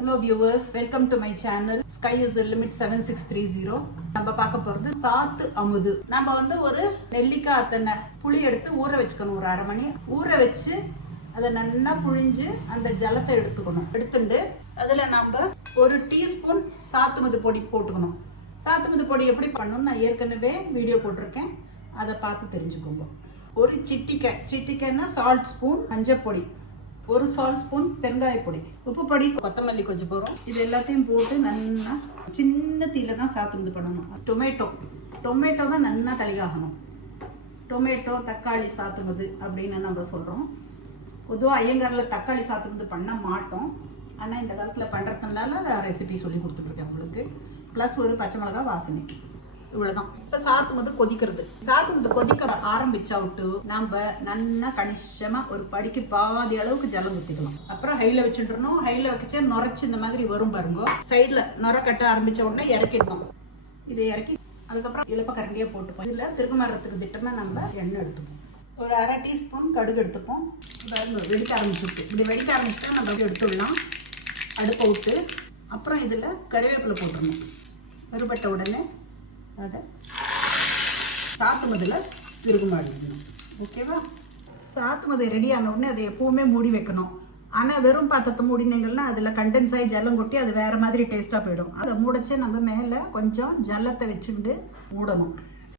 Hello viewers welcome to my channel sky is the limit seven six three zero நம்ம பார்க்க போகிறது சாத்து அமுது. நம்ம வந்து ஒரு நெல்லிக்காய் அத்தனை புளி எடுத்து ஊற வச்சுக்கணும். ஒரு அரை மணி ஊற வச்சு அதை நல்லா புழிஞ்சு அந்த ஜலத்தை எடுத்துக்கணும். எடுத்துட்டு அதில் நம்ம ஒரு டீஸ்பூன் சாத்துமது பொடி போட்டுக்கணும். சாத்துமது பொடி எப்படி பண்ணணும்னு நான் ஏற்கனவே வீடியோ போட்டிருக்கேன். அதை பார்த்து தெரிஞ்சுக்கோங்க. ஒரு சிட்டிக்கை சிட்டிக்கைன்னா சால்ட் ஸ்பூன் மஞ்சள் பொடி ஒரு சால் ஸ்பூன் பெருங்காய பொடி. உப்பு பொடி கொத்தமல்லி கொஞ்சம் போகிறோம் இது எல்லாத்தையும் போட்டு நல்லா சின்ன தீயில தான் சாத்துமது பண்ணணும். டொமேட்டோ. டொமேட்டோ தான் நல்லா தளிகாகணும். டொமேட்டோ தக்காளி சாத்துமது அப்படின்னு நம்ம சொல்கிறோம் பொதுவாக ஐயங்காரில் தக்காளி சாத்துமது பண்ண மாட்டோம். ஆனால் இந்த காலத்தில் பண்ணுறதுனால ரெசிபி சொல்லி கொடுத்துட்ருக்கேன் உங்களுக்கு. ப்ளஸ் ஒரு பச்சை மிளகா வாசனைக்கு. இவ்வளவுதான். இப்ப சாத்துமது கொதிக்கிறது. சாத்துமது கொதிக்க ஆரம்பிச்சா விட்டு நாம நல்லா கணிசமா ஒரு படிக்கு பாதி அளவுக்கு ஜலம் ஊத்திக்கலாம். அப்புறம் ஹைல வச்சுட்டுறணும். ஹைல வச்சு நுரைச்சு இந்த மாதிரி வரும் பாருங்க. சைட்ல நுர கட்ட ஆரம்பிச்ச உடனே இறக்கிடணும். இதை இறக்கி அதுக்கப்புறம் இலப்ப கரண்டியா போட்டுப்போம். இதுல திருக்குமரத்துக்கு திட்டமா நம்ம எண்ணெய் எடுத்துப்போம். ஒரு அரை டீஸ்பூன் கடுகு எடுத்துப்போம். வெடிக்க ஆரம்பிச்சுட்டு இது வெடிக்க ஆரம்பிச்சுட்டா நம்ம எடுத்துடலாம். அடுப்பை விட்டு. அப்புறம் இதில் கருவேப்பிலை போட்டுடணும். கருப்பட்ட உடனே அதை சாத்துமதில் திருகுமாடிக்கணும் ஓகேவா? சாத்துமதி ரெடி ஆன உடனே அதை எப்பவுமே மூடி வைக்கணும். ஆனால் வெறும் பாத்திரத்தை மூடினீங்கன்னா அதில் கண்டென்ஸ் ஆகி ஜலம் கொட்டி அது வேறு மாதிரி டேஸ்ட்டாக போயிடும். அதை மூடச்சே நம்ம மேலே கொஞ்சம் ஜலத்தை வச்சுக்கிட்டு மூடணும்.